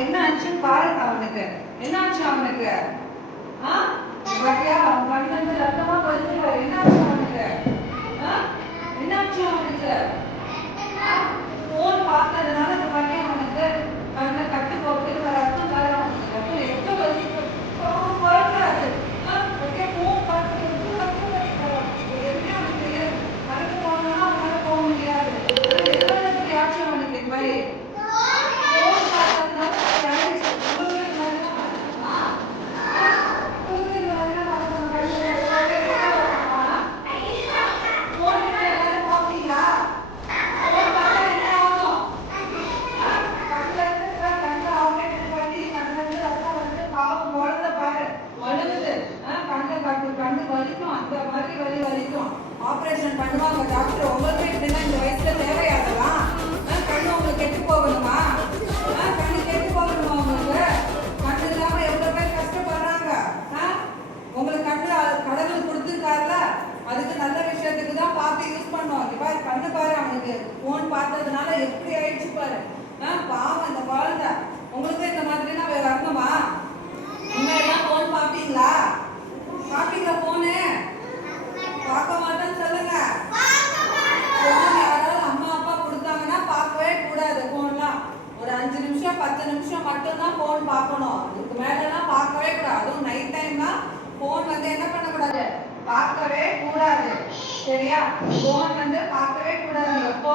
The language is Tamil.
என்ன ஆச்சுன்னு பாருங்க. அவனுக்கு என்ன ஆச்சு? அவனுக்கு பாத்தியா? அவன் கண்ணு வந்து ரத்தமா வருது. என்ன ஆச்சு அவனுக்கு? என்னாச்சு அவனுக்கு? போன் பார்த்ததுனால இந்த மாதிரி அவனுக்கு கண்ணை கட்டு போட்டு ரத்தம் வர அவனுக்கு ரத்தம் எவ்வளோ வலிக்கும். வரக்கூடாது. போன் பார்த்து எவ்வளோ ரத்தம் வலிக்கும். எதுவுமே அவனுக்கு தெரியாது. கடைக்கு போகணும்னா அவனால போக முடியாது. எதனால இப்படி ஆச்சு அவனுக்கு? இந்த மாதிரி போன் பார்த்ததுனால ஆயிடுச்சு. ஆபரேஷன் பண்ணுவாங்க டாக்டர். உங்களுக்கு இப்படிதான் இந்த வயசுல தேவையாகலாம். கண்ணு உங்களுக்கு கெட்டு போகணுமா? கண்ணு கெட்டு போகணுமா? உங்களுக்கு கண்ணு இல்லாம எவ்வளவு பேர் கஷ்டப்படுறாங்க. உங்களுக்கு கண்ணு கடவுள் கொடுத்துருக்காருல, அதுக்கு நல்ல விஷயத்துக்கு தான் பார்த்து யூஸ் பண்ணுவோம். இப்ப கண்ணு பாரு, அவனுக்கு போன் பார்த்ததுனால எப்படி ஆயிடுச்சு பாரு. பாவம் இந்த குழந்தை. உங்களுக்கு இந்த மாதிரினா வரணுமா? உண்மையெல்லாம் போன் பார்ப்பீங்களா? பார்ப்பீங்களா? போனு பார்க்க மாட்டேன்னு சொல்லுங்க. போன் யாராவது அம்மா அப்பா கொடுத்தாங்கன்னா பார்க்கவே கூடாது. போன்லாம் ஒரு 5 நிமிஷம் 10 நிமிஷம் மட்டும்தான் போன் பார்க்கணும். அதுக்கு மேலாம் பார்க்கவே கூடாது. அதுவும் நைட் டைம்லாம் போன் வந்து என்ன பண்ணக்கூடாது? பார்க்கவே கூடாது. சரியா? போன் வந்து பார்க்கவே கூடாது. எப்போ